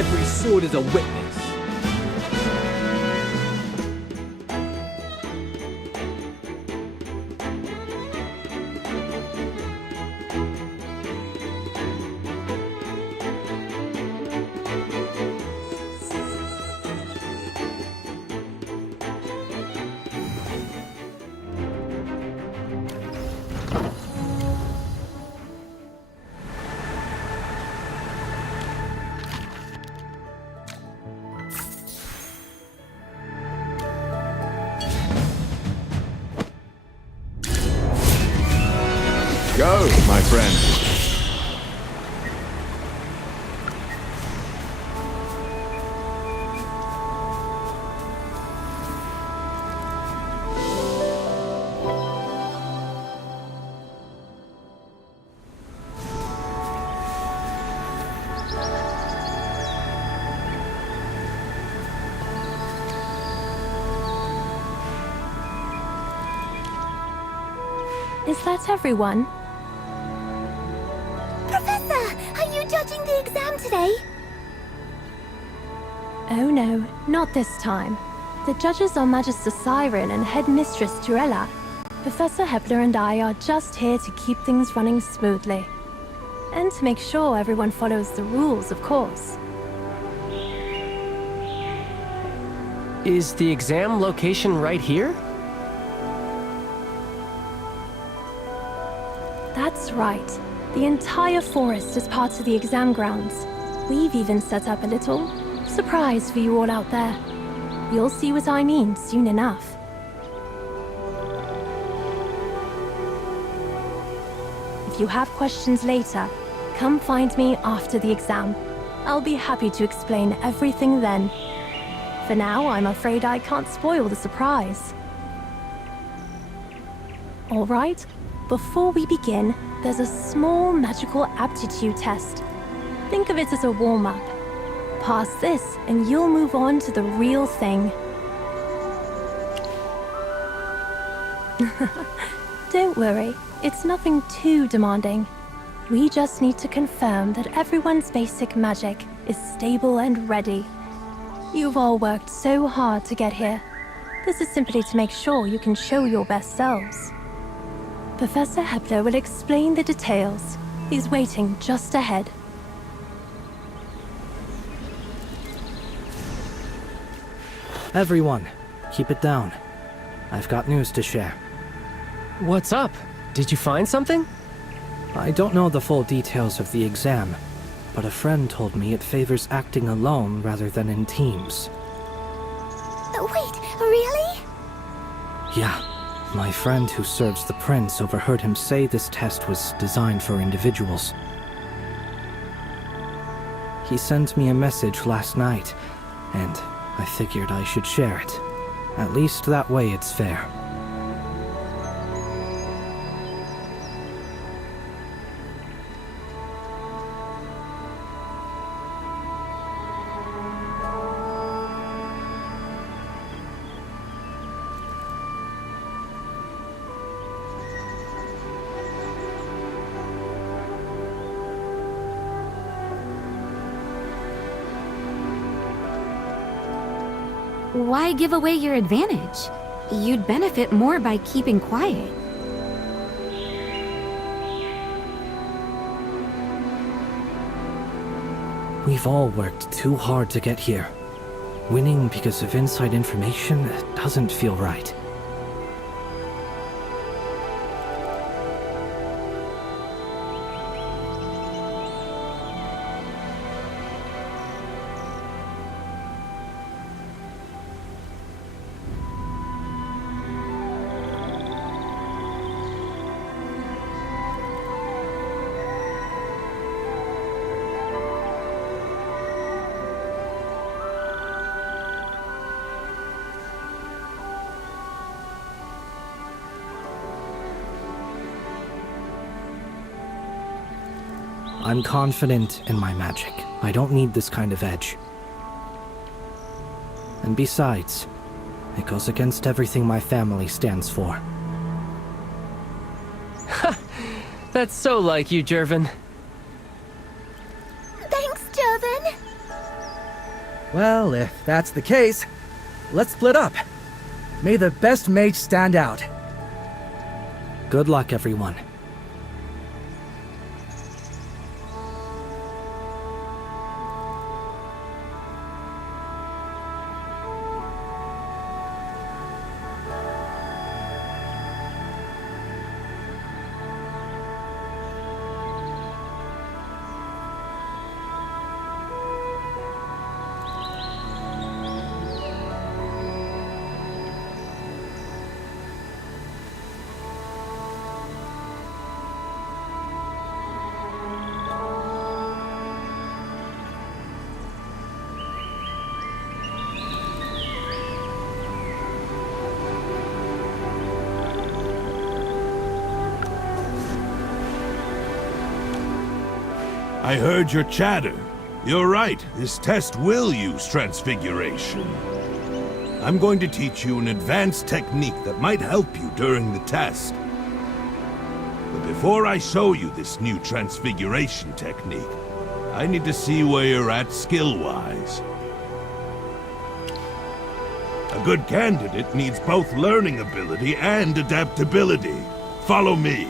Every sword is a witness. Go, my friend. Is that everyone? Professor, are you judging the exam today? Oh no, not this time. The judges are Magister Siren and Headmistress Turella. Professor Hepler and I are just here to keep things running smoothly. And to make sure everyone follows the rules, of course. Is the exam location right here? That's right. The entire forest is part of the exam grounds. We've even set up a little surprise for you all out there. You'll see what I mean soon enough. If you have questions later, come find me after the exam. I'll be happy to explain everything then. For now, I'm afraid I can't spoil the surprise. All right, before we begin, there's a small magical aptitude test. Think of it as a warm-up. Pass this, and you'll move on to the real thing. Don't worry, it's nothing too demanding. We just need to confirm that everyone's basic magic is stable and ready. You've all worked so hard to get here. This is simply to make sure you can show your best selves. Professor Hepler will explain the details. He's waiting just ahead. Everyone, keep it down. I've got news to share. What's up? Did you find something? I don't know the full details of the exam, but a friend told me it favors acting alone rather than in teams. Wait, really? Yeah, my friend who serves the prince overheard him say this test was designed for individuals. He sent me a message last night, and I figured I should share it. At least that way it's fair. Why give away your advantage? You'd benefit more by keeping quiet. We've all worked too hard to get here. Winning because of inside information doesn't feel right. I'm confident in my magic. I don't need this kind of edge. And besides, it goes against everything my family stands for. That's so like you, Jervin. Thanks, Jervin. Well, if that's the case, let's split up. May the best mage stand out. Good luck, everyone. I heard your chatter. You're right, this test will use transfiguration. I'm going to teach you an advanced technique that might help you during the test. But before I show you this new transfiguration technique, I need to see where you're at skill-wise. A good candidate needs both learning ability and adaptability. Follow me.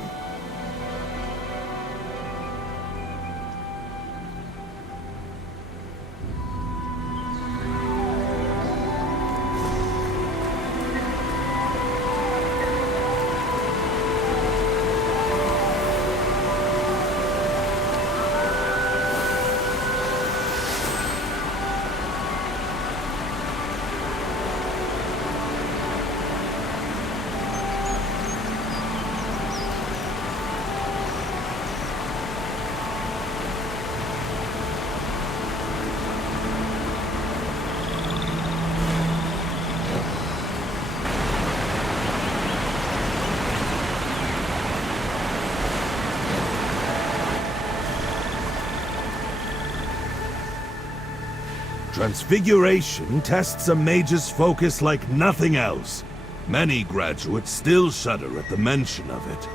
Transfiguration tests a mage's focus like nothing else. Many graduates still shudder at the mention of it.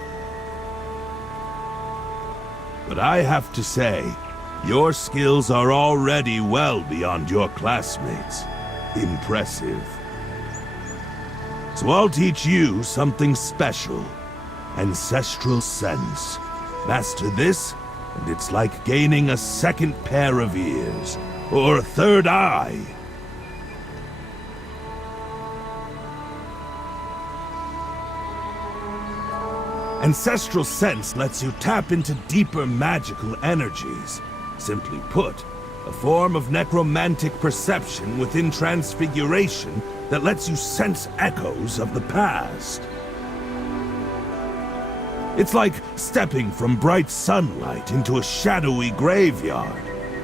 But I have to say, your skills are already well beyond your classmates. Impressive. So I'll teach you something special. Ancestral Sense. Master this, and it's like gaining a second pair of ears. Or a third eye. Ancestral Sense lets you tap into deeper magical energies. Simply put, a form of necromantic perception within Transfiguration that lets you sense echoes of the past. It's like stepping from bright sunlight into a shadowy graveyard.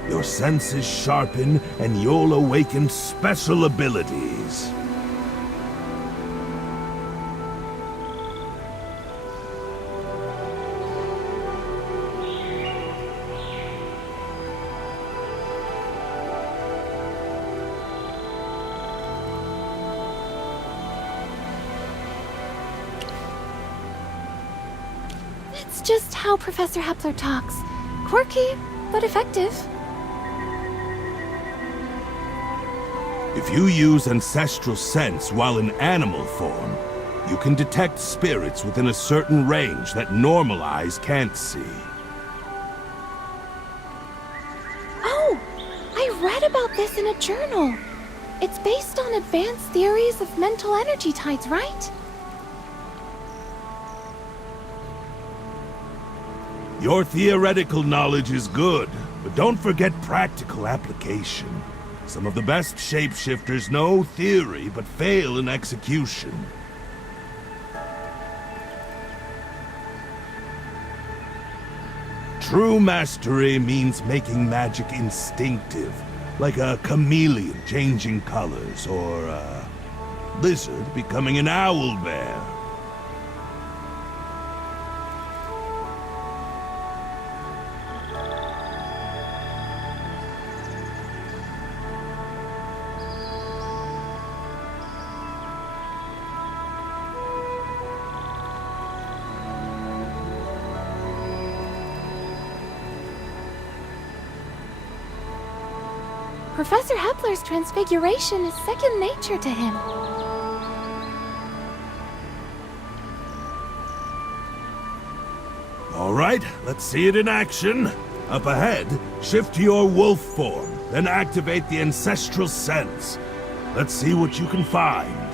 Your senses sharpen, and you'll awaken special abilities. It's just how Professor Hepler talks. Quirky, but effective. If you use Ancestral Sense while in animal form, you can detect spirits within a certain range that normal eyes can't see. Oh, I read about this in a journal. It's based on advanced theories of mental energy tides, right? Your theoretical knowledge is good, but don't forget practical application. Some of the best shapeshifters know theory, but fail in execution. True mastery means making magic instinctive, like a chameleon changing colors, or a lizard becoming an owl bear. Professor Hepler's transfiguration is second nature to him. All right, let's see it in action. Up ahead, shift to your wolf form, then activate the ancestral sense. Let's see what you can find.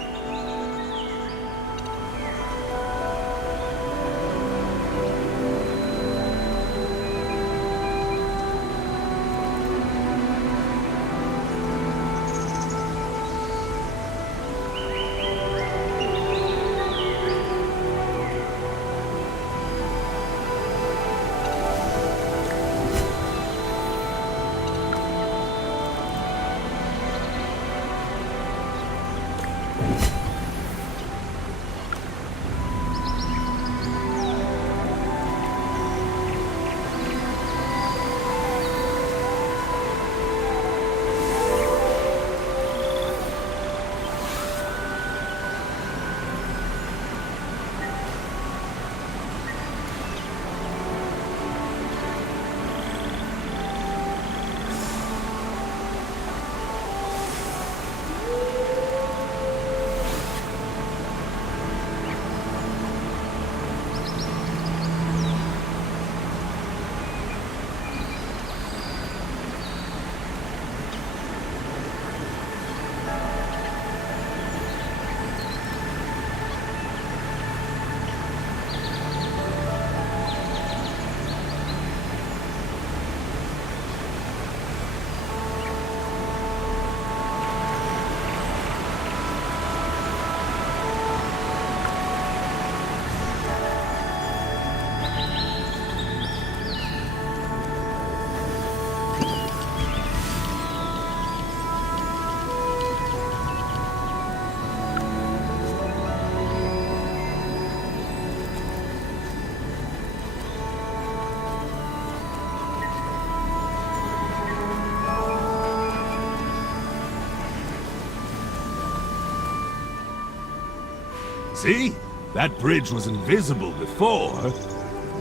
See? That bridge was invisible before.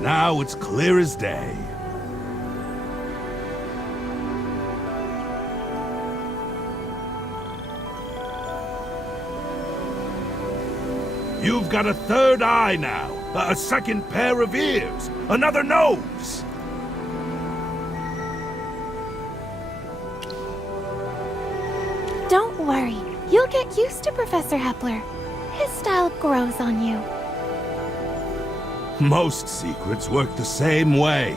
Now it's clear as day. You've got a third eye now, a second pair of ears, another nose. Don't worry. You'll get used to Professor Hepler. His style grows on you. Most secrets work the same way.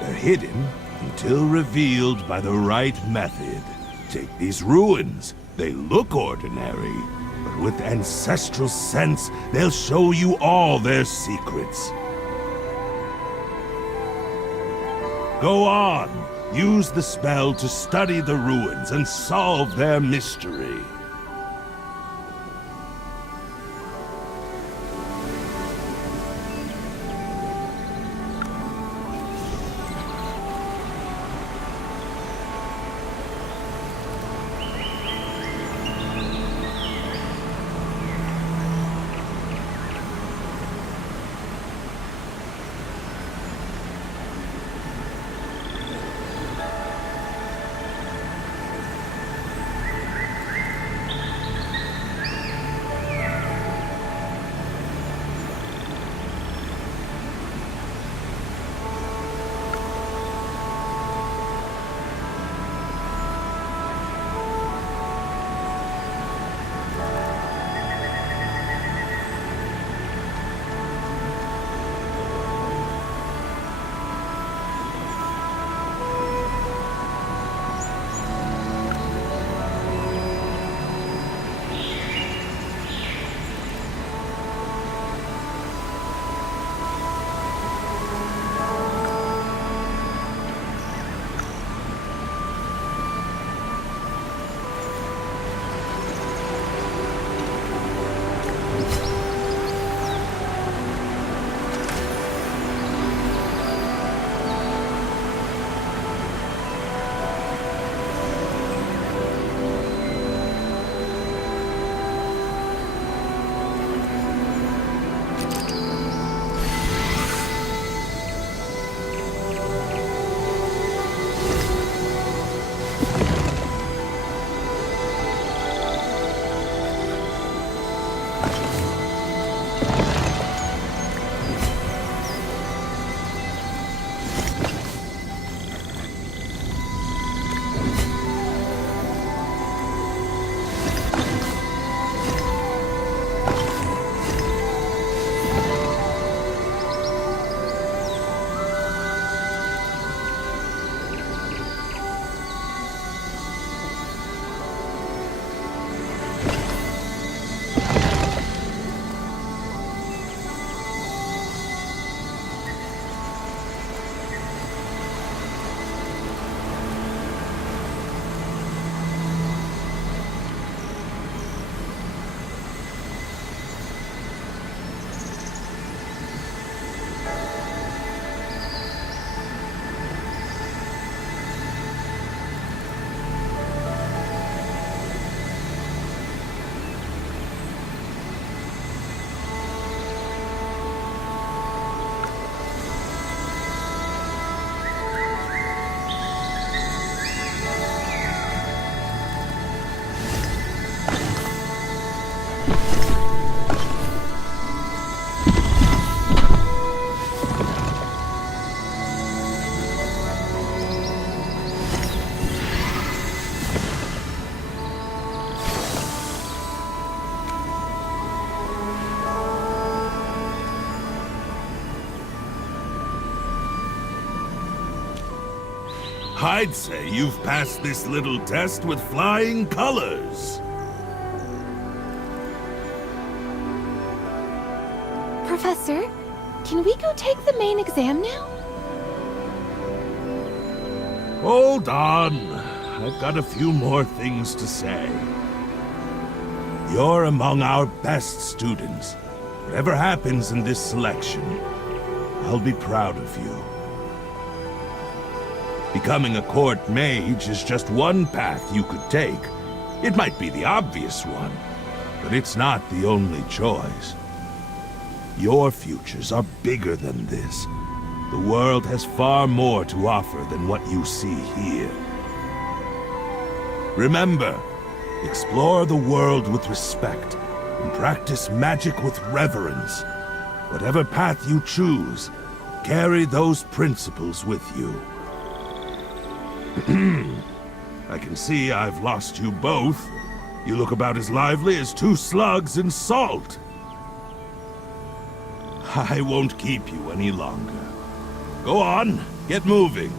They're hidden until revealed by the right method. Take these ruins. They look ordinary, but with ancestral sense, they'll show you all their secrets. Go on. Use the spell to study the ruins and solve their mystery. I'd say you've passed this little test with flying colors. Professor, can we go take the main exam now? Hold on. I've got a few more things to say. You're among our best students. Whatever happens in this selection, I'll be proud of you. Becoming a court mage is just one path you could take. It might be the obvious one, but it's not the only choice. Your futures are bigger than this. The world has far more to offer than what you see here. Remember, explore the world with respect, and practice magic with reverence. Whatever path you choose, carry those principles with you. I can see I've lost you both. You look about as lively as two slugs in salt. I won't keep you any longer. Go on, get moving.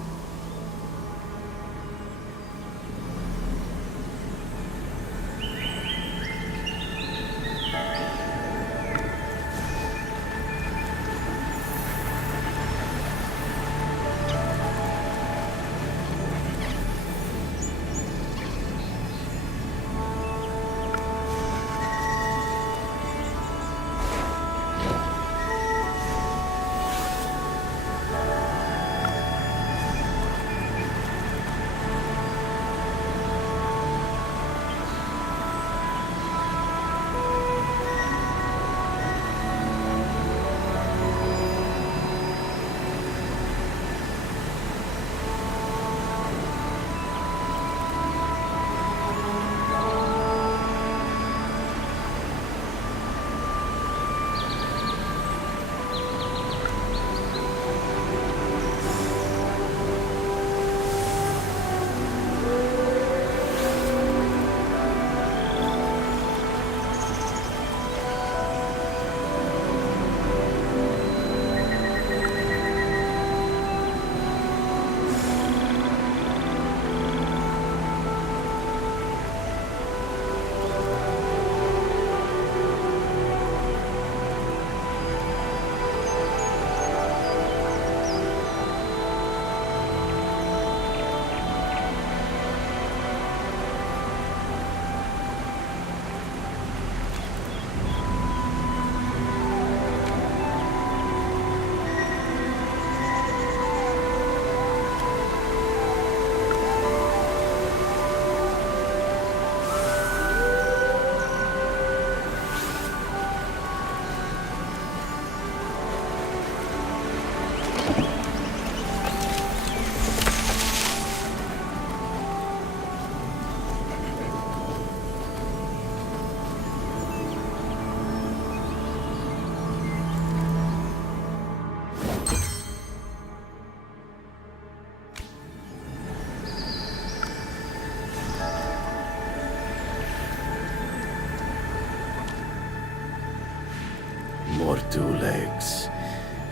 two legs.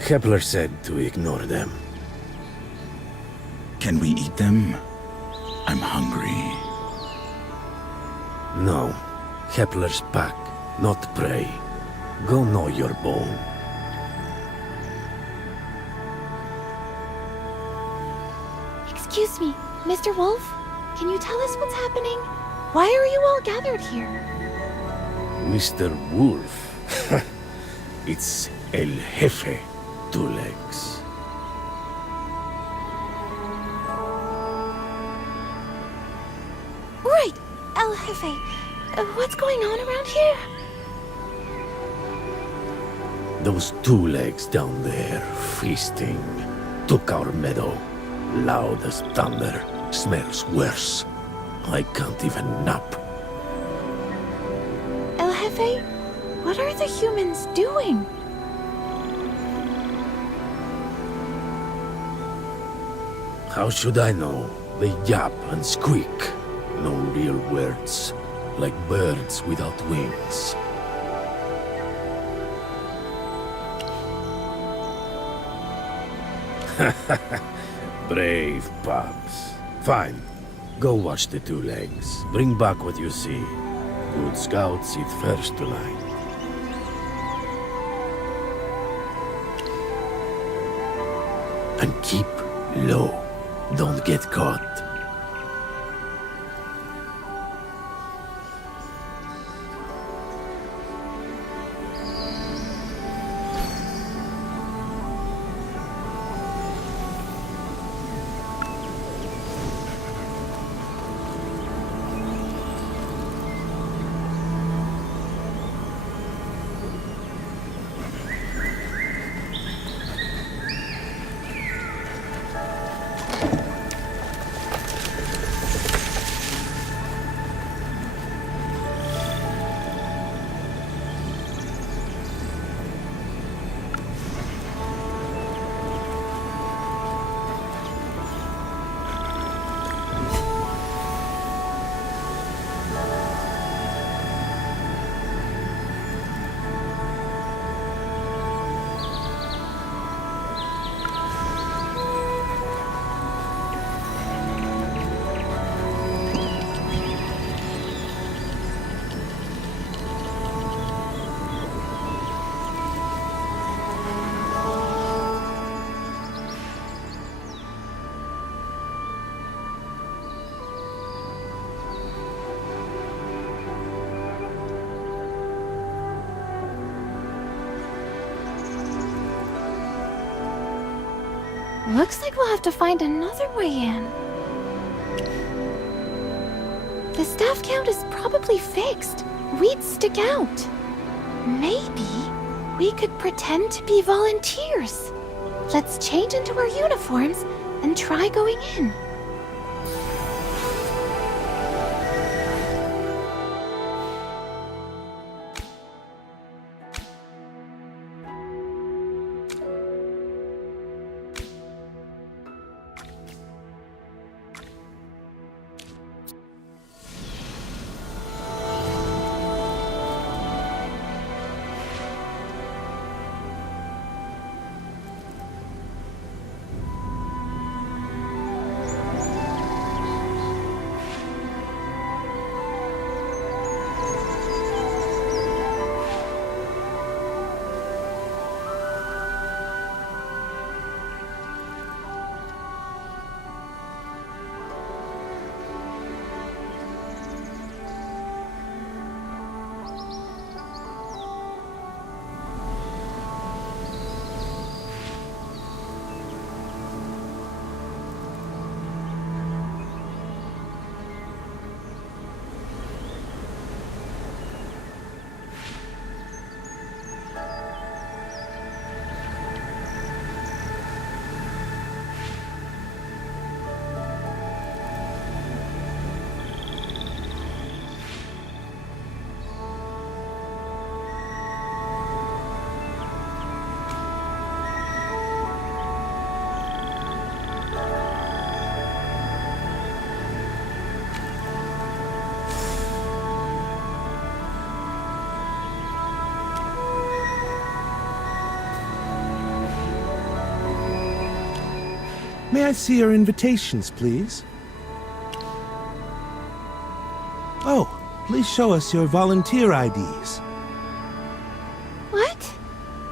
Kepler said to ignore them. Can we eat them? I'm hungry. No. Kepler's pack, not prey. Go gnaw your bone. Excuse me, Mr. Wolf? Can you tell us what's happening? Why are you all gathered here? Mr. Wolf. It's El Jefe, two legs. Right, El Jefe. What's going on around here? Those two legs down there, feasting, took our meadow. Loud as thunder, smells worse. I can't even nap. El Jefe, what are the humans doing? How should I know? They yap and squeak. No real words, like birds without wings. Brave pups. Fine. Go watch the two legs. Bring back what you see. Good scouts eat first tonight. And keep low. Don't get caught. Looks like we'll have to find another way in. The staff count is probably fixed. We'd stick out. Maybe we could pretend to be volunteers. Let's change into our uniforms and try going in. May I see your invitations, please? Oh, please show us your volunteer IDs. What?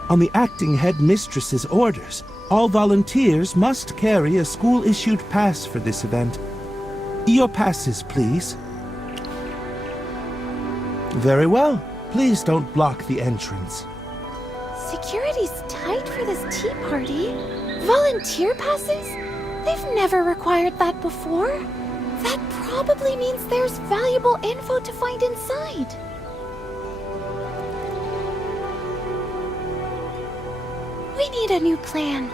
On the acting headmistress's orders, all volunteers must carry a school-issued pass for this event. Your passes, please. Very well. Please don't block the entrance. Security's tight for this tea party. Volunteer passes? They've never required that before. That probably means there's valuable info to find inside. We need a new plan.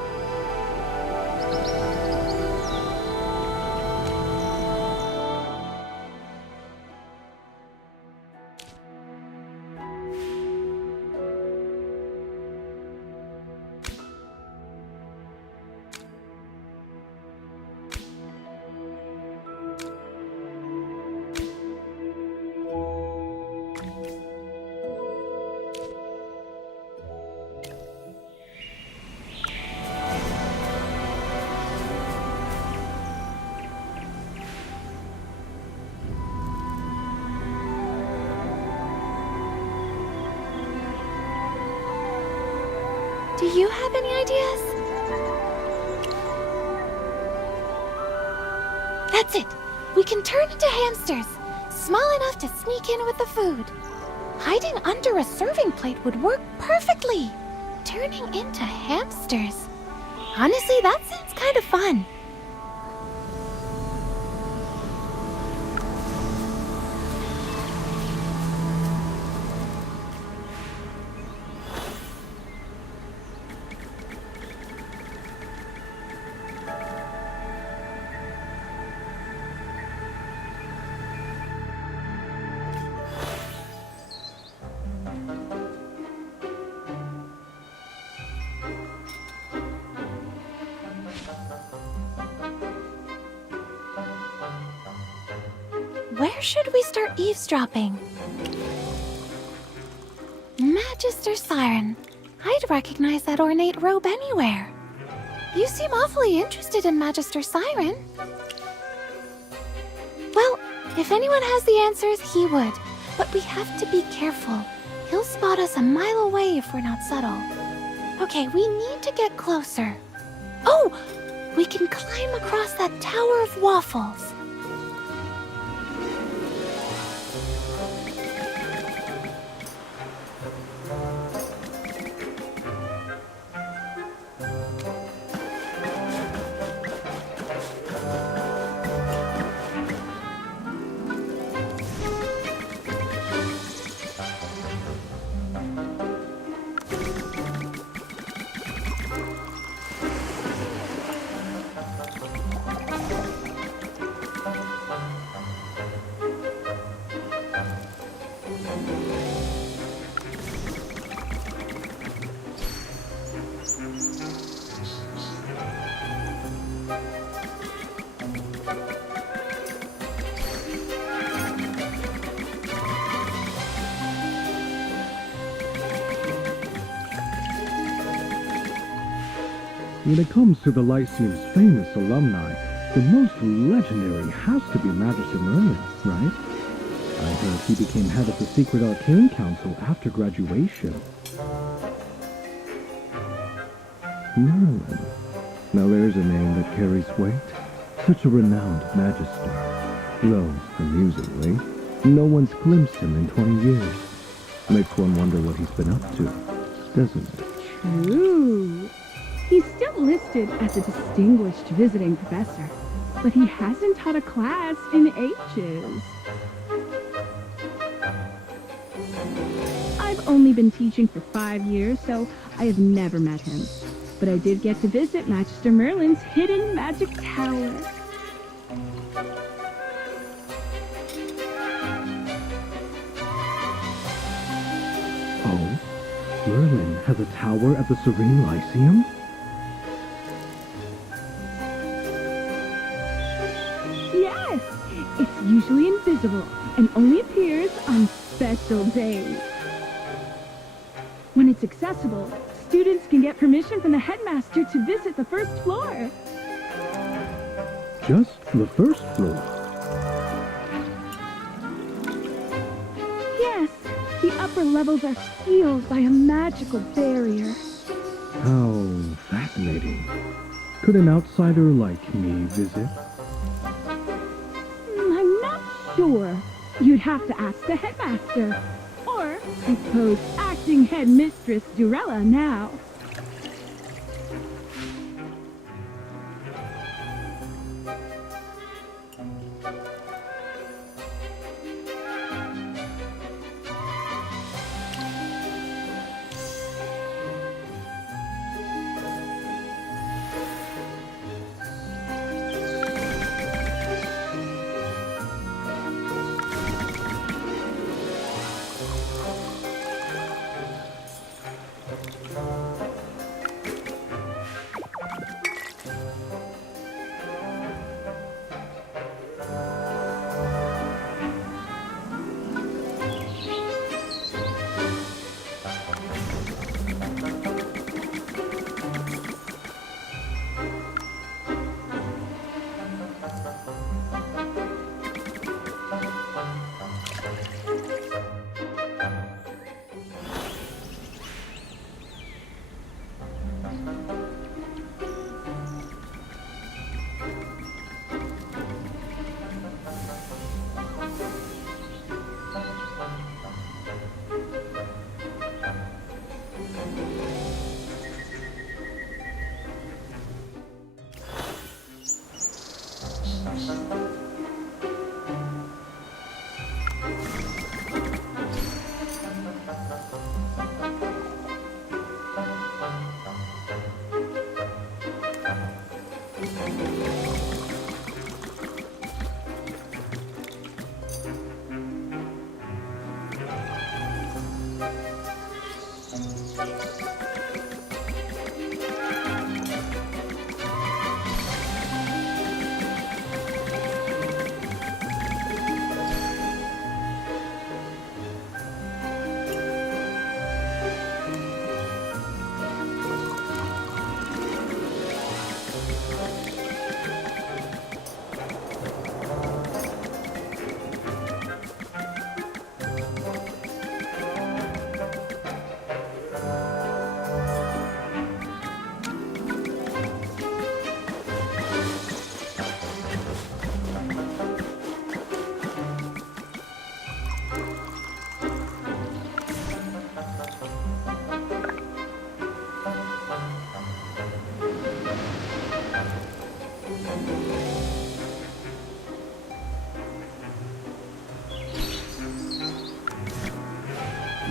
Do you have any ideas? That's it! We can turn into hamsters, small enough to sneak in with the food. Hiding under a serving plate would work perfectly. Turning into hamsters. Honestly, that sounds kind of fun. Where should we start eavesdropping? Magister Siren. I'd recognize that ornate robe anywhere. You seem awfully interested in Magister Siren. Well, if anyone has the answers, he would. But we have to be careful. He'll spot us a mile away if we're not subtle. Okay, we need to get closer. Oh! We can climb across that tower of waffles. When it comes to the Lyceum's famous alumni, the most legendary has to be Magister Merlin, right? I heard he became head of the Secret Arcane Council after graduation. Merlin. Now there's a name that carries weight. Such a renowned Magister. Though, amusingly, no one's glimpsed him in 20 years. Makes one wonder what he's been up to, doesn't it? True. He's still listed as a distinguished visiting professor, but he hasn't taught a class in ages. I've only been teaching for 5 years, so I have never met him. But I did get to visit Magister Merlin's hidden magic tower. Oh? Merlin has a tower at the Serene Lyceum? Yes! It's usually invisible and only appears on special days. When it's accessible, students can get permission from the headmaster to visit the first floor. just the first floor. Yes, the upper levels are sealed by a magical barrier. How fascinating. Could an outsider like me visit? I'm not sure. You'd have to ask the headmaster. Or, I suppose, acting headmistress Durella now.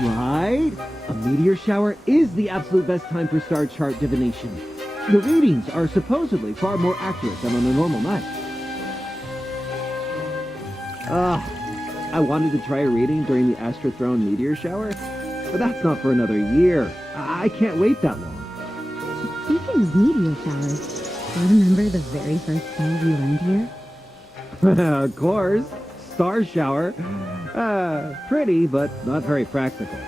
Right? A meteor shower is the absolute best time for star chart divination. The readings are supposedly far more accurate than on a normal night. I wanted to try a reading during the Astrathrone meteor shower, but that's not for another year. I can't wait that long. Speaking of meteor showers, do you remember the very first spell you learned here? Of course. Star shower. Pretty, but not very practical.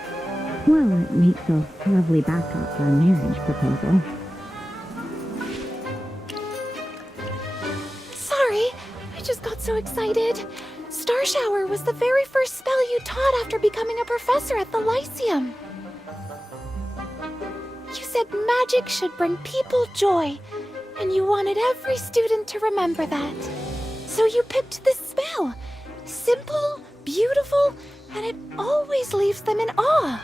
Well, it makes a lovely backdrop for a marriage proposal. Sorry, I just got so excited. Star Shower was the very first spell you taught after becoming a professor at the Lyceum. You said magic should bring people joy, and you wanted every student to remember that. So you picked this spell. Simple, beautiful, and it always leaves them in awe.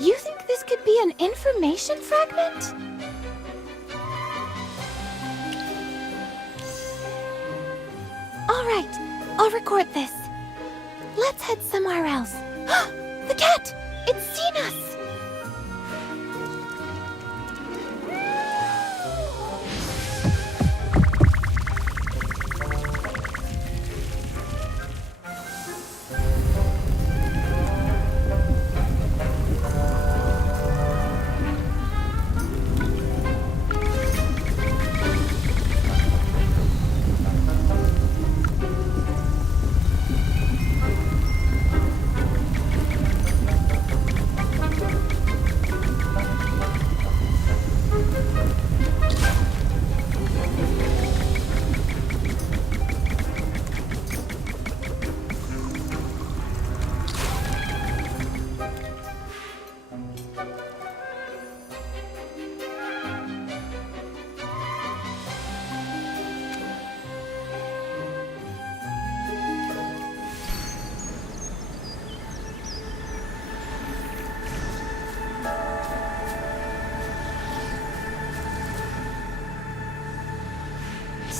You think this could be an information fragment? All right, I'll record this. Let's head somewhere else. The cat! It's seen us!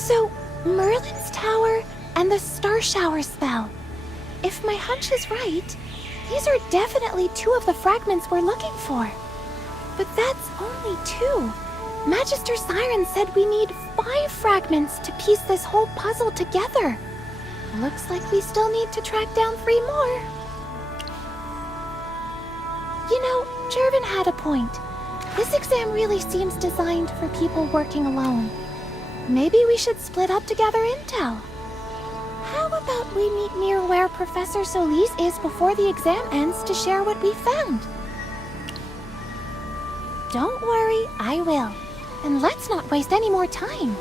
So, Merlin's Tower and the Star Shower spell. If my hunch is right, these are definitely 2 of the fragments we're looking for. But that's only 2. Magister Siren said we need 5 fragments to piece this whole puzzle together. Looks like we still need to track down 3 more. You know, Jervin had a point. This exam really seems designed for people working alone. Maybe we should split up to gather intel. How about we meet near where Professor Solis is before the exam ends to share what we found? Don't worry, I will. And let's not waste any more time.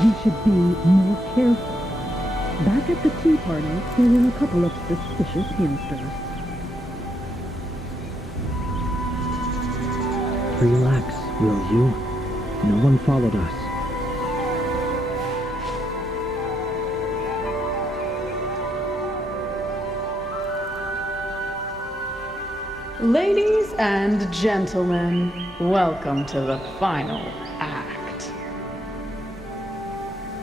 You should be more careful. Back at the tea party, there were a couple of suspicious hamsters. Relax, will you? No one followed us. Ladies and gentlemen, welcome to the final act.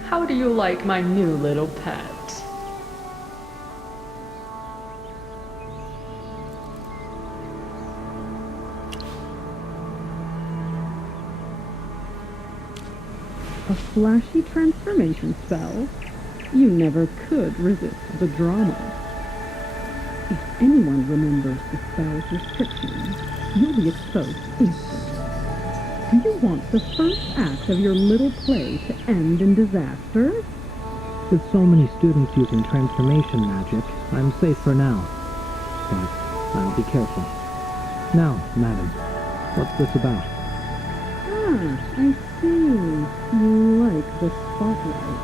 How do you like my new little pet? A flashy transformation spell? You never could resist the drama. If anyone remembers the spell's restrictions, you'll be exposed instantly. Do you want the first act of your little play to end in disaster? With so many students using transformation magic, I'm safe for now. But I'll be careful. Now, madam, what's this about? Ah, I see. You like the spotlight.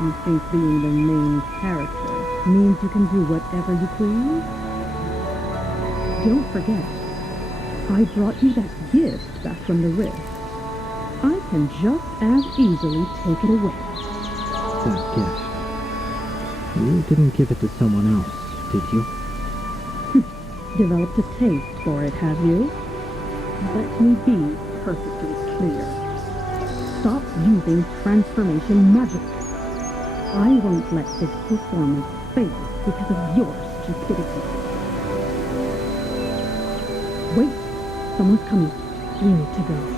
You think being the main character means you can do whatever you please? Don't forget, I brought you that gift back from the rift. I can just as easily take it away. That gift. You didn't give it to someone else, did you? Developed a taste for it, have you? Let me be perfectly clear. Stop using transformation magic. I won't let this performance fail because of your stupidity. Wait, someone's coming. We need to go.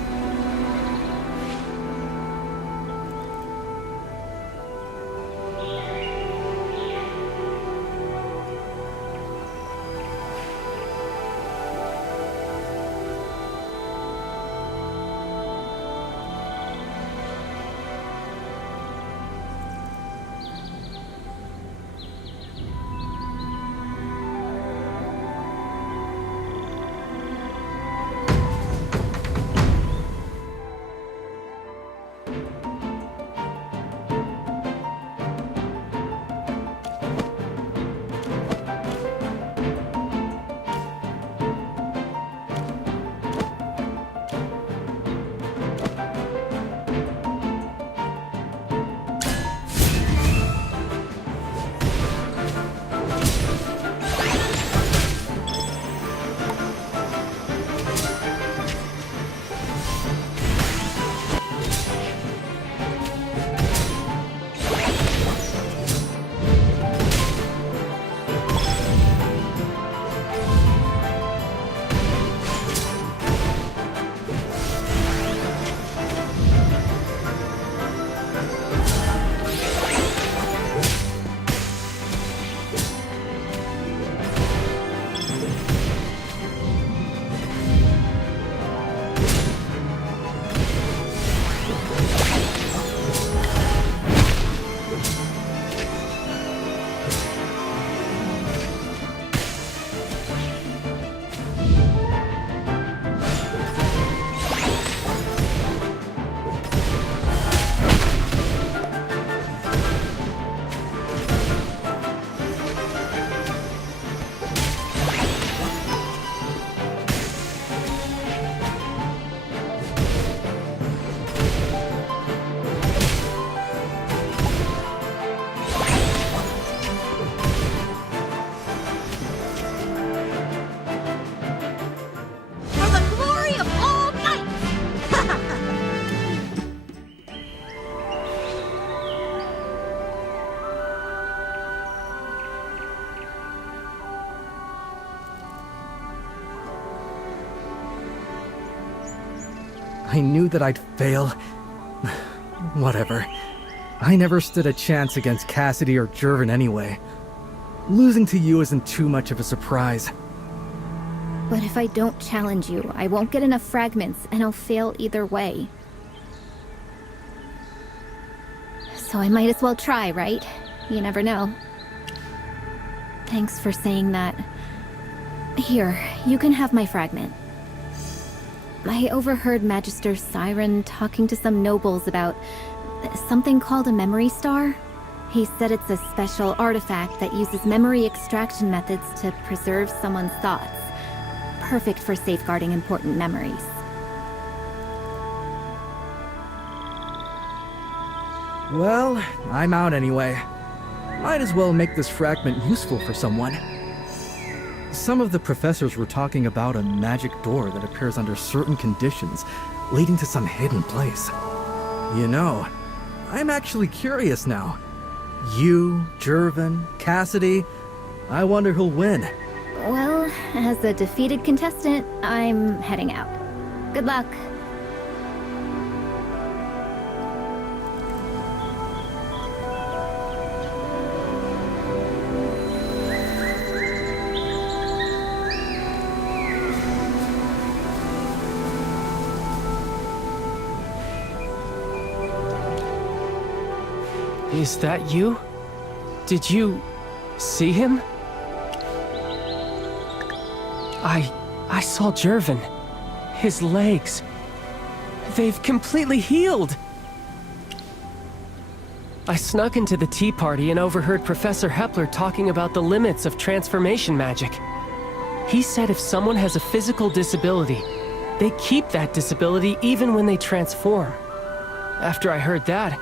I knew that I'd fail. Whatever. I never stood a chance against Cassidy or Jervin anyway. Losing to you isn't too much of a surprise. But if I don't challenge you, I won't get enough fragments, and I'll fail either way. So I might as well try, right? You never know. Thanks for saying that. Here, you can have my fragment. I overheard Magister Siren talking to some nobles about something called a memory star. He said it's a special artifact that uses memory extraction methods to preserve someone's thoughts. Perfect for safeguarding important memories. Well, I'm out anyway. Might as well make this fragment useful for someone. Some of the professors were talking about a magic door that appears under certain conditions, leading to some hidden place. You know, I'm actually curious now. You, Jervin, Cassidy, I wonder who'll win. Well, as a defeated contestant, I'm heading out. Good luck. Is that you? Did you see him? I saw Jervin. His legs. They've completely healed. I snuck into the tea party and overheard Professor Hepler talking about the limits of transformation magic. He said if someone has a physical disability, they keep that disability even when they transform. After I heard that,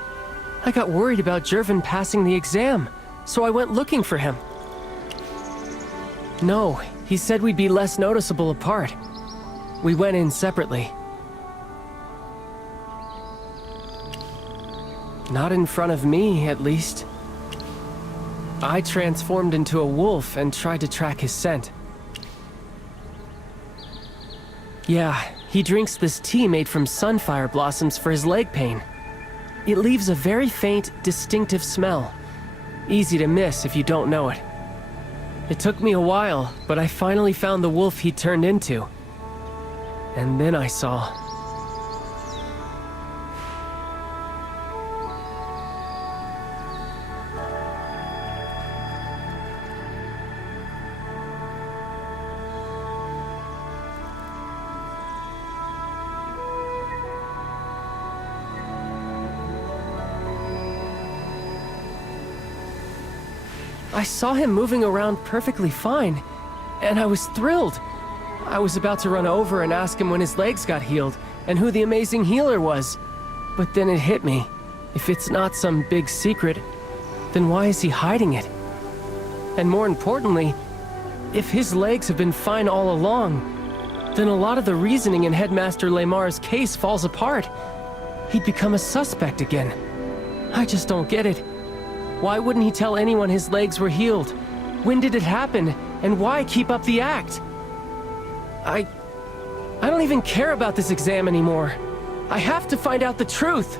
I got worried about Jervin passing the exam, so I went looking for him. No, he said we'd be less noticeable apart. We went in separately. Not in front of me, at least. I transformed into a wolf and tried to track his scent. Yeah, he drinks this tea made from sunfire blossoms for his leg pain. It leaves a very faint, distinctive smell. Easy to miss if you don't know it. It took me a while, but I finally found the wolf he turned into. And then I saw... I saw him moving around perfectly fine, and I was thrilled. I was about to run over and ask him when his legs got healed, and who the amazing healer was. But then it hit me. If it's not some big secret, then why is he hiding it? And more importantly, if his legs have been fine all along, then a lot of the reasoning in Headmaster Lamar's case falls apart. He'd become a suspect again. I just don't get it. Why wouldn't he tell anyone his legs were healed? When did it happen? And why keep up the act? I don't even care about this exam anymore. I have to find out the truth.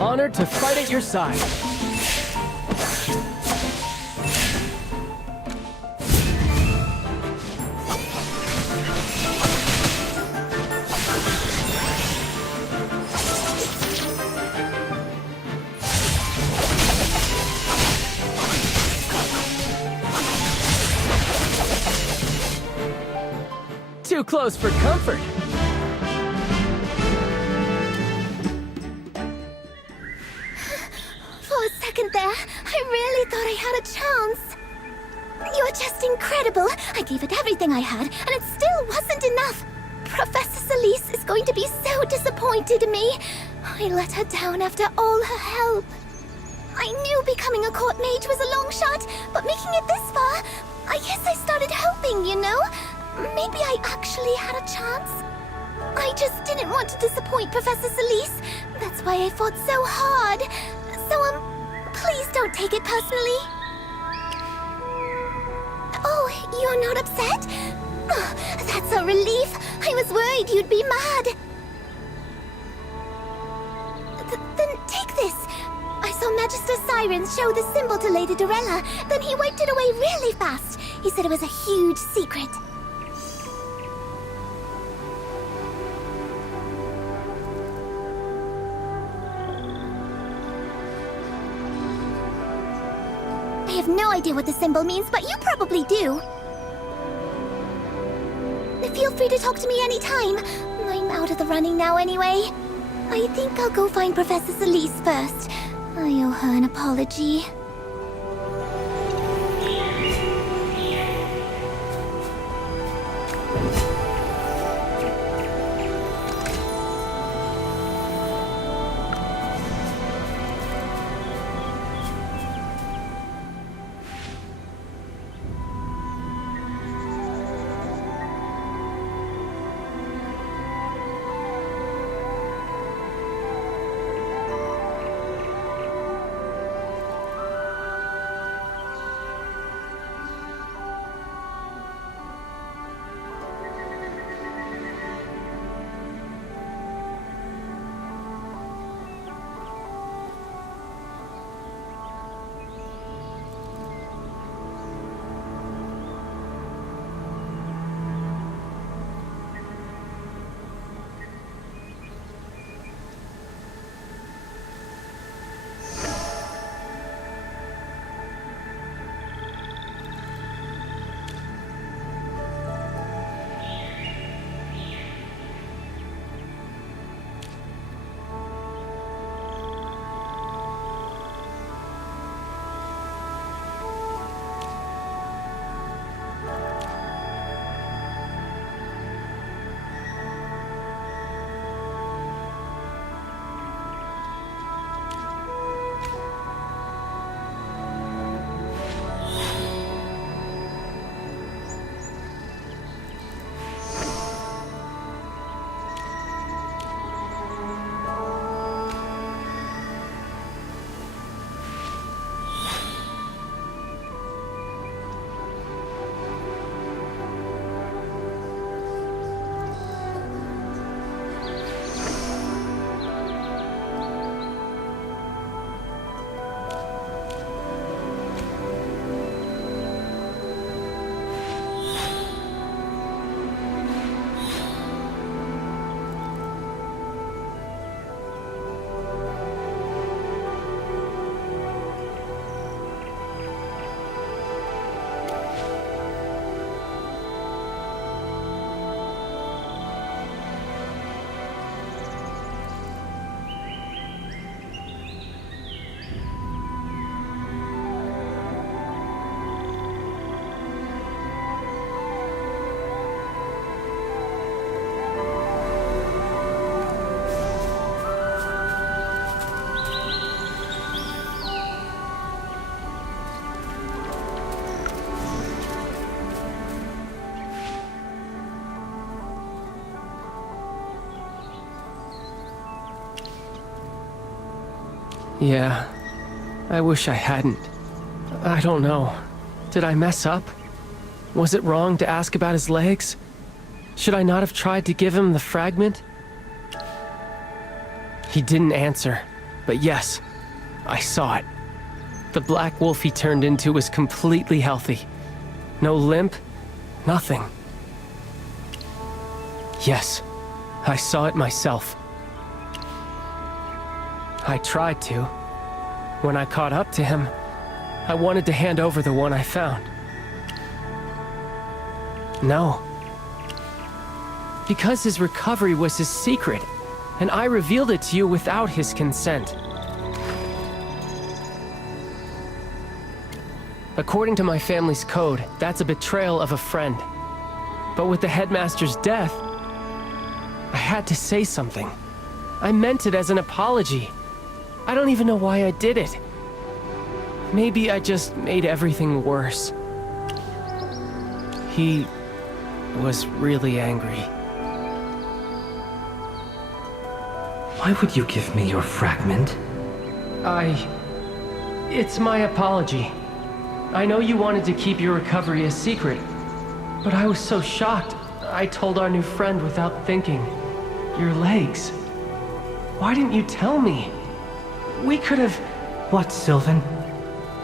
Honored to fight at your side. Too close for comfort. For a second there, I really thought I had a chance. You're just incredible. I gave it everything I had, and it still wasn't enough. Professor Solis is going to be so disappointed in me. I let her down after all her help. I knew becoming a court mage was a long shot, but making it this far, I guess I started hoping, you know? Maybe I actually had a chance. I just didn't want to disappoint Professor Solis. That's why I fought so hard. So, please don't take it personally. Oh, you're not upset? Oh, that's a relief. I was worried you'd be mad. Then take this. I saw Magister Sirens show the symbol to Lady Dorella. Then he wiped it away really fast. He said it was a huge secret. I have no idea what the symbol means, but you probably do. Feel free to talk to me anytime. I'm out of the running now anyway. I think I'll go find Professor Solis first. I owe her an apology. Yeah, I wish I hadn't. I don't know. Did I mess up? Was it wrong to ask about his legs? Should I not have tried to give him the fragment? He didn't answer, but yes, I saw it. The black wolf he turned into was completely healthy. No limp, nothing. Yes, I saw it myself. I tried to. When I caught up to him, I wanted to hand over the one I found. No. Because his recovery was his secret, and I revealed it to you without his consent. According to my family's code, that's a betrayal of a friend. But with the headmaster's death, I had to say something. I meant it as an apology. I don't even know why I did it. Maybe I just made everything worse. He was really angry. Why would you give me your fragment? It's my apology. I know you wanted to keep your recovery a secret, but I was so shocked, I told our new friend without thinking. Your legs. Why didn't you tell me? We could have... What, Sylvan?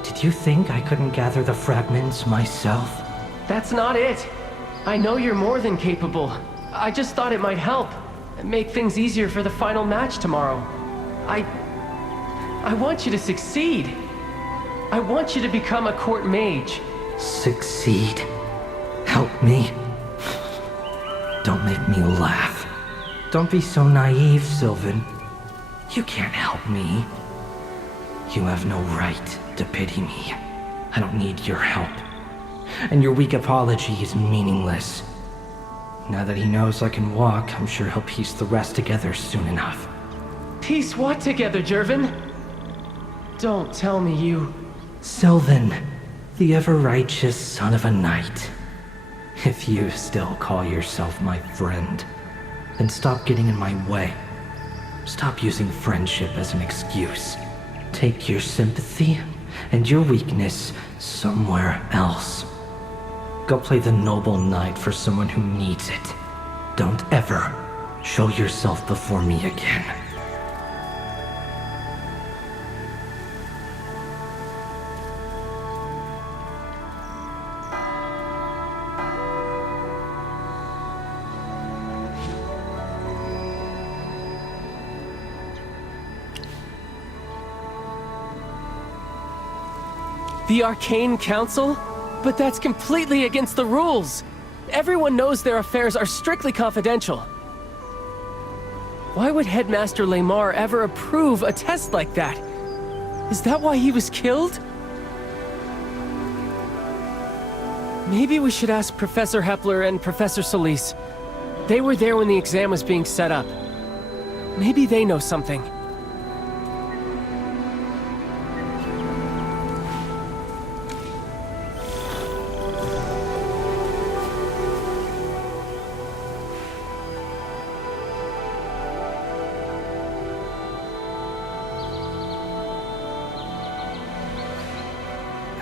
Did you think I couldn't gather the fragments myself? That's not it. I know you're more than capable. I just thought it might help. Make things easier for the final match tomorrow. I want you to succeed. I want you to become a court mage. Succeed? Help me? Don't make me laugh. Don't be so naive, Sylvan. You can't help me. You have no right to pity me. I don't need your help. And your weak apology is meaningless. Now that he knows I can walk, I'm sure he'll piece the rest together soon enough. Piece what together, Jervin? Don't tell me you... Sylvan, the ever-righteous son of a knight. If you still call yourself my friend, then stop getting in my way. Stop using friendship as an excuse. Take your sympathy and your weakness somewhere else. Go play the noble knight for someone who needs it. Don't ever show yourself before me again. The Arcane Council? But that's completely against the rules! Everyone knows their affairs are strictly confidential. Why would Headmaster Lamar ever approve a test like that? Is that why he was killed? Maybe we should ask Professor Hepler and Professor Solis. They were there when the exam was being set up. Maybe they know something.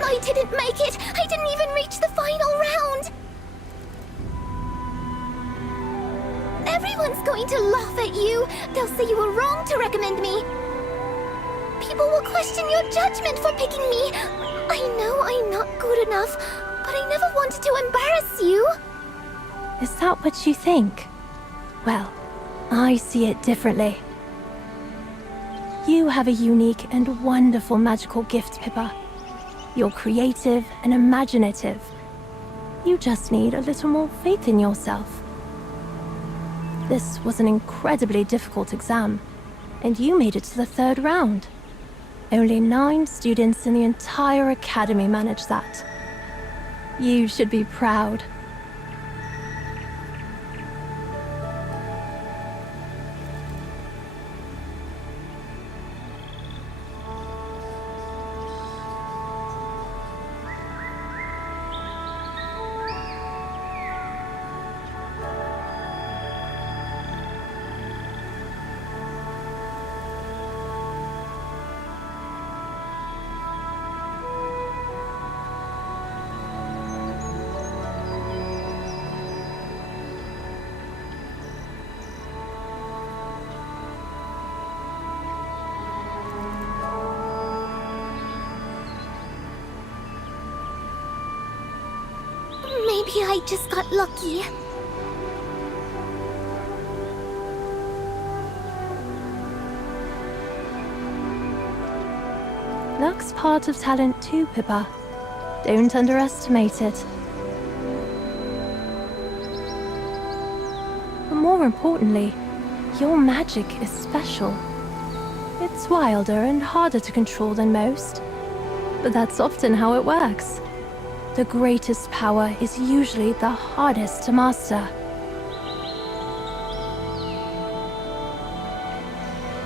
I didn't make it! I didn't even reach the final round! Everyone's going to laugh at you! They'll say you were wrong to recommend me! People will question your judgment for picking me! I know I'm not good enough, but I never wanted to embarrass you! Is that what you think? Well, I see it differently. You have a unique and wonderful magical gift, Pippa. You're creative and imaginative. You just need a little more faith in yourself. This was an incredibly difficult exam, and you made it to the 3rd round. Only 9 students in the entire academy managed that. You should be proud. Maybe I just got lucky. Luck's part of talent too, Pippa. Don't underestimate it. But more importantly, your magic is special. It's wilder and harder to control than most. But that's often how it works. The greatest power is usually the hardest to master.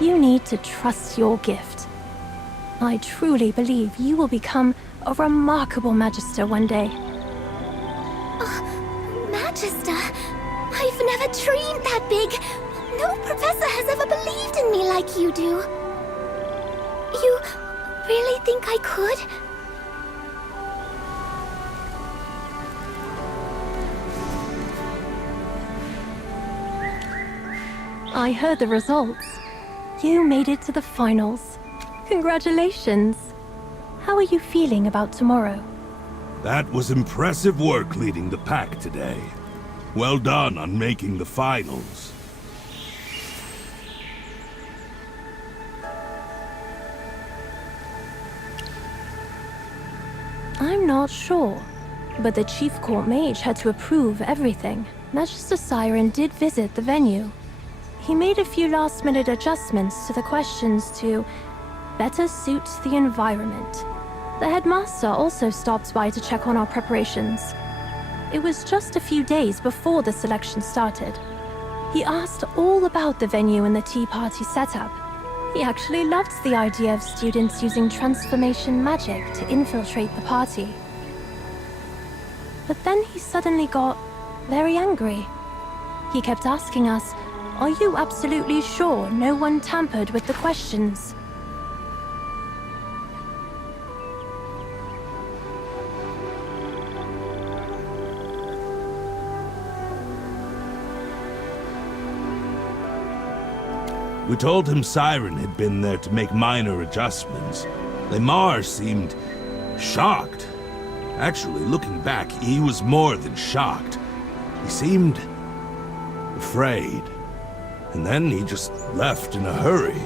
You need to trust your gift. I truly believe you will become a remarkable Magister one day. Magister, I've never dreamed that big. No professor has ever believed in me like you do. You really think I could? I heard the results. You made it to the finals. Congratulations. How are you feeling about tomorrow? That was impressive work leading the pack today. Well done on making the finals. I'm not sure, but the Chief Court Mage had to approve everything. Magister Siren did visit the venue. He made a few last-minute adjustments to the questions to better suit the environment. The headmaster also stopped by to check on our preparations. It was just a few days before the selection started. He asked all about the venue and the tea party setup. He actually loved the idea of students using transformation magic to infiltrate the party. But then he suddenly got very angry. He kept asking us, "Are you absolutely sure no one tampered with the questions?" We told him Siren had been there to make minor adjustments. Lemar seemed shocked. Actually, looking back, he was more than shocked. He seemed afraid. And then he just left in a hurry.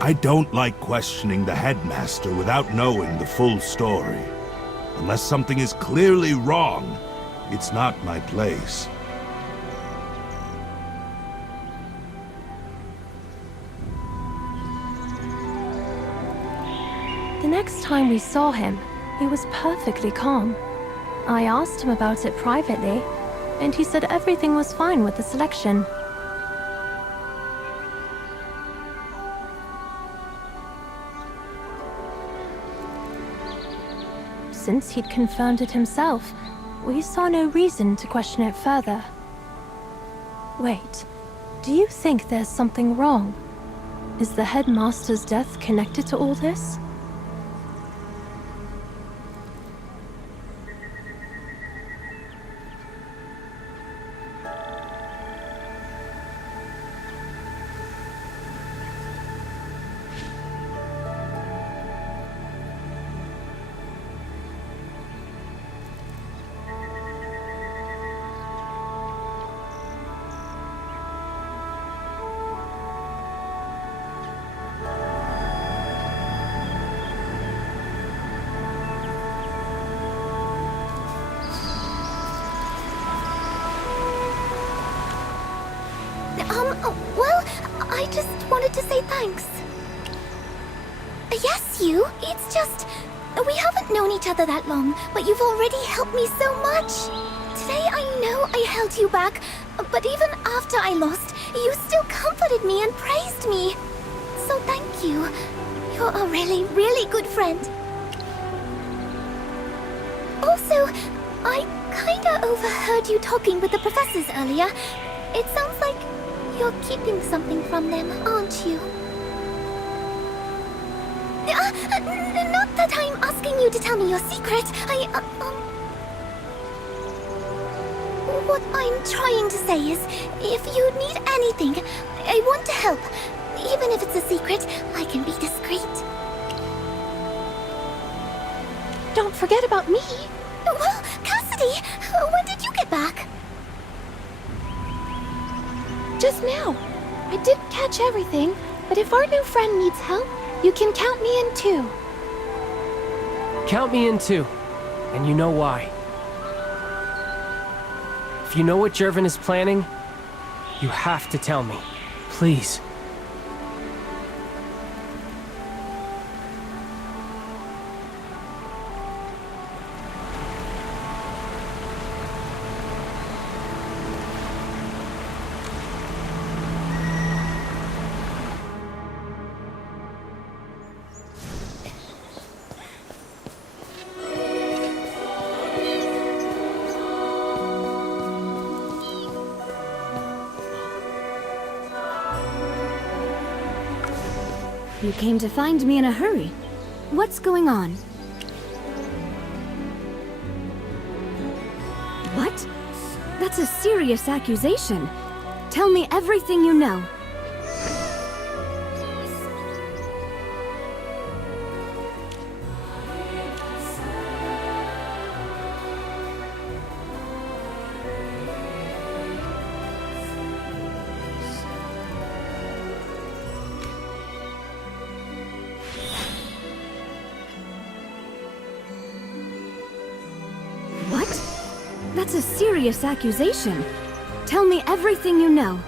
I don't like questioning the headmaster without knowing the full story. Unless something is clearly wrong, it's not my place. The next time we saw him, he was perfectly calm. I asked him about it privately, and he said everything was fine with the selection. Since he'd confirmed it himself, we saw no reason to question it further. Wait, do you think there's something wrong? Is the headmaster's death connected to all this? Well, I just wanted to say thanks. Yes, you. It's just... we haven't known each other that long, but you've already helped me so much. Today I know I held you back, but even after I lost, you still comforted me and praised me. So thank you. You're a really, really good friend. Also, I kinda overheard you talking with the professors earlier. It sounds like you're keeping something from them, aren't you? Not that I'm asking you to tell me your secret. What I'm trying to say is, if you need anything, I want to help. Even if it's a secret, I can be discreet. Don't forget about me. Well, Cassidy, when did you get back? Just now. I didn't catch everything, but if our new friend needs help, you can count me in too. Count me in too. And you know why. If you know what Jervin is planning, you have to tell me. Please. You came to find me in a hurry. What's going on? What? That's a serious accusation. Tell me everything you know. That's a serious accusation. Tell me everything you know.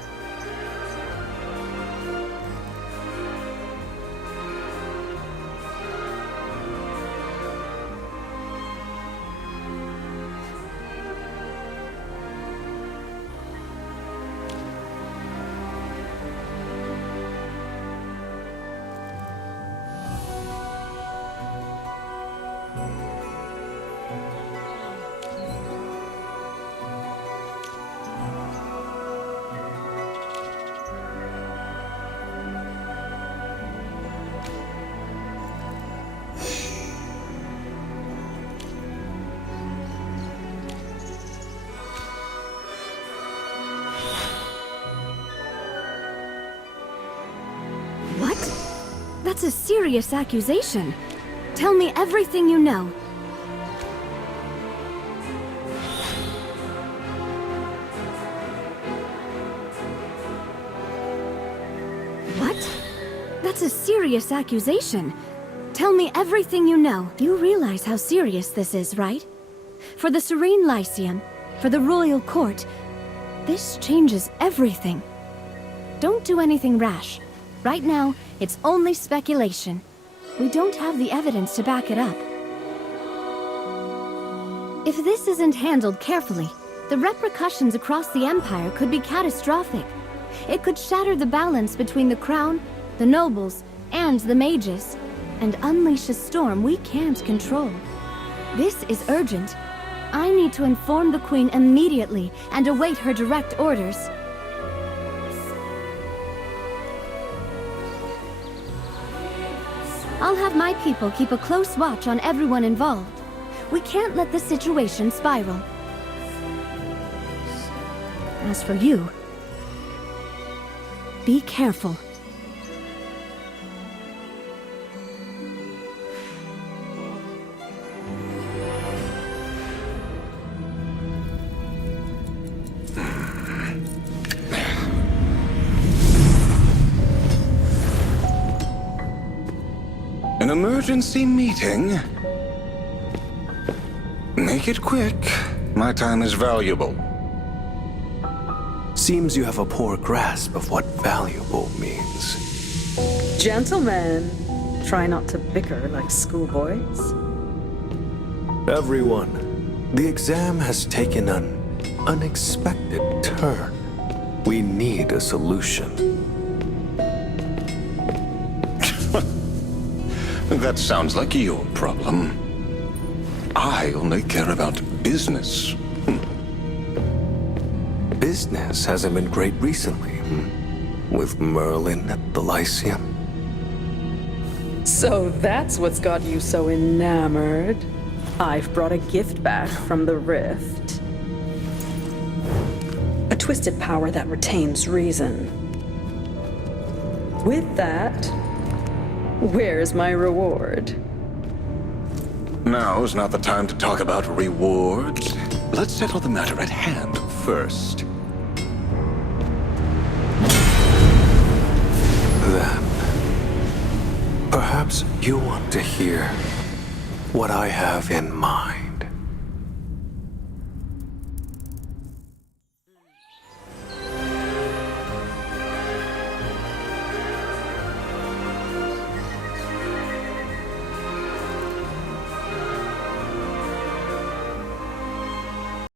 That's a serious accusation. Tell me everything you know. What? That's a serious accusation. Tell me everything you know. You realize how serious this is, right? For the Serene Lyceum, for the Royal Court, this changes everything. Don't do anything rash. Right now, it's only speculation. We don't have the evidence to back it up. If this isn't handled carefully, the repercussions across the Empire could be catastrophic. It could shatter the balance between the Crown, the nobles, and the mages, and unleash a storm we can't control. This is urgent. I need to inform the Queen immediately and await her direct orders. I'll have my people keep a close watch on everyone involved. We can't let the situation spiral. As for you, be careful. An emergency meeting? Make it quick. My time is valuable. Seems you have a poor grasp of what valuable means. Gentlemen, try not to bicker like schoolboys. Everyone, the exam has taken an unexpected turn. We need a solution. That sounds like your problem. I only care about business. Business hasn't been great recently, with Merlin at the Lyceum. So that's what's got you so enamored. I've brought a gift back from the Rift. A twisted power that retains reason. With that, where's my reward? Now's not the time to talk about rewards. Let's settle the matter at hand first. Then, perhaps you want to hear what I have in mind.